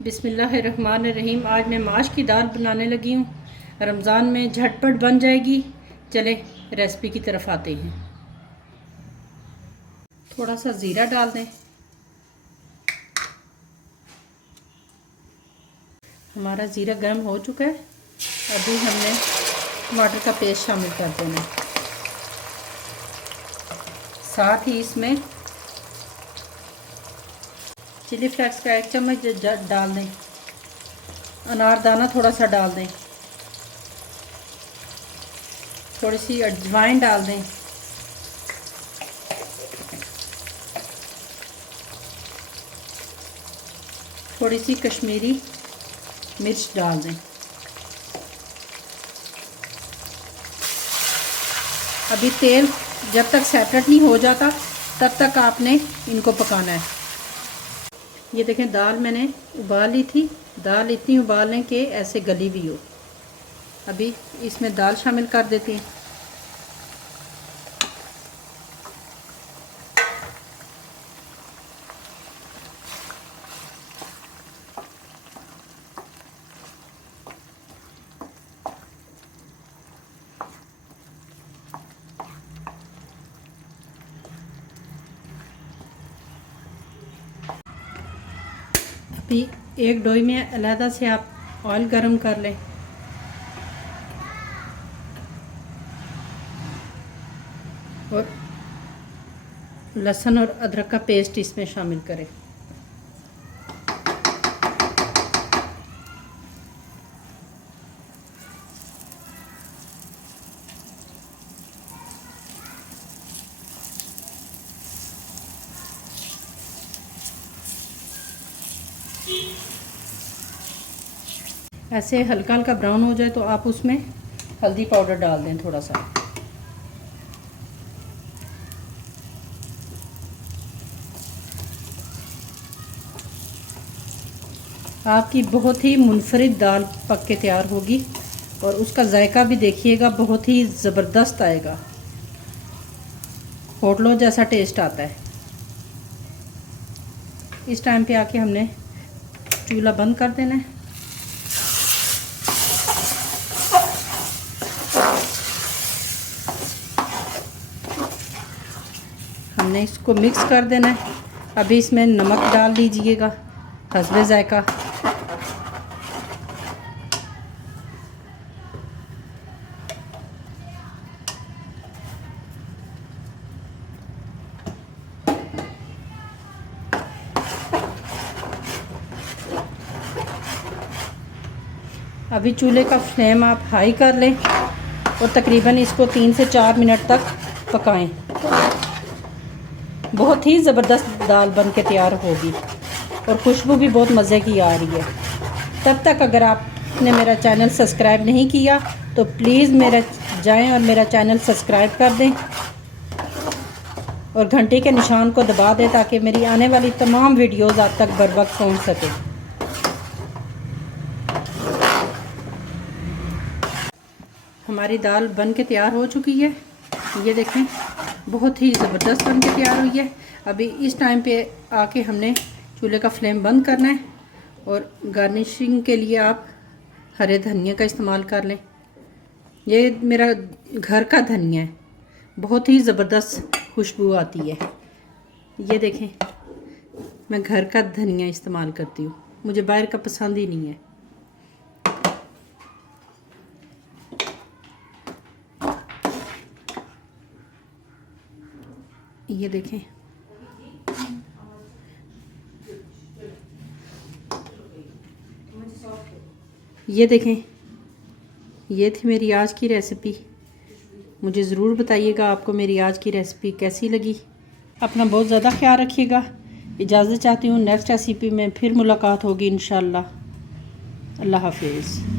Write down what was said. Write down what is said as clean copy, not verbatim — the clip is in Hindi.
बिस्मिल्लाहिर्रहमानिर्रहीम। आज मैं माश की दाल बनाने लगी हूँ। रमज़ान में झटपट बन जाएगी। चले रेसिपी की तरफ आते हैं। थोड़ा सा ज़ीरा डाल दें। हमारा ज़ीरा गर्म हो चुका है। अभी हमने टमाटर का पेस्ट शामिल कर देना है। साथ ही इसमें चिली फ्लेक्स का 1 चम्मच डाल दें। अनारदाना थोड़ा सा डाल दें। थोड़ी सी अजवाइन डाल दें। थोड़ी सी कश्मीरी मिर्च डाल दें। अभी तेल जब तक सेपरेट नहीं हो जाता तब तक आपने इनको पकाना है। ये देखें, दाल मैंने उबाल ली थी। दाल इतनी उबालें कि ऐसे गली भी हो। अभी इसमें दाल शामिल कर देते हैं। अभी एक डोई में अलहदा से आप ऑयल गरम कर लें। और लहसुन और अदरक का पेस्ट इसमें शामिल करें। ऐसे हल्का हल्का ब्राउन हो जाए तो आप उसमें हल्दी पाउडर डाल दें थोड़ा सा। आपकी बहुत ही मुनफरिद दाल पक के तैयार होगी और उसका जायका भी देखिएगा, बहुत ही ज़बरदस्त आएगा। होटलों जैसा टेस्ट आता है। इस टाइम पे आके हमने चूल्हा बंद कर देना है। हमने इसको मिक्स कर देना है। अभी इसमें नमक डाल दीजिएगा हस्बे जायका। अभी चूल्हे का फ्लेम आप हाई कर लें और तकरीबन इसको 3 से 4 मिनट तक पकाएं। बहुत ही ज़बरदस्त दाल बन के तैयार होगी और खुशबू भी बहुत मज़े की आ रही है। तब तक अगर आपने मेरा चैनल सब्सक्राइब नहीं किया तो प्लीज़ मेरा जाएं और मेरा चैनल सब्सक्राइब कर दें और घंटे के निशान को दबा दें ताकि मेरी आने वाली तमाम वीडियोस आप तक बर वक्त पहुँच सके। हमारी दाल बन के तैयार हो चुकी है। ये देखें, बहुत ही ज़बरदस्त बन के तैयार हुई है। अभी इस टाइम पे आके हमने चूल्हे का फ्लेम बंद करना है और गार्निशिंग के लिए आप हरे धनिया का इस्तेमाल कर लें। ये मेरा घर का धनिया है, बहुत ही ज़बरदस्त खुशबू आती है। ये देखें, मैं घर का धनिया इस्तेमाल करती हूँ, मुझे बाहर का पसंद ही नहीं है। ये देखें, ये देखें, ये थी मेरी आज की रेसिपी। मुझे ज़रूर बताइएगा आपको मेरी आज की रेसिपी कैसी लगी। अपना बहुत ज़्यादा ख्याल रखिएगा। इजाज़त चाहती हूँ। नेक्स्ट रेसिपी में फिर मुलाकात होगी इंशाल्लाह। अल्लाह हाफिज़।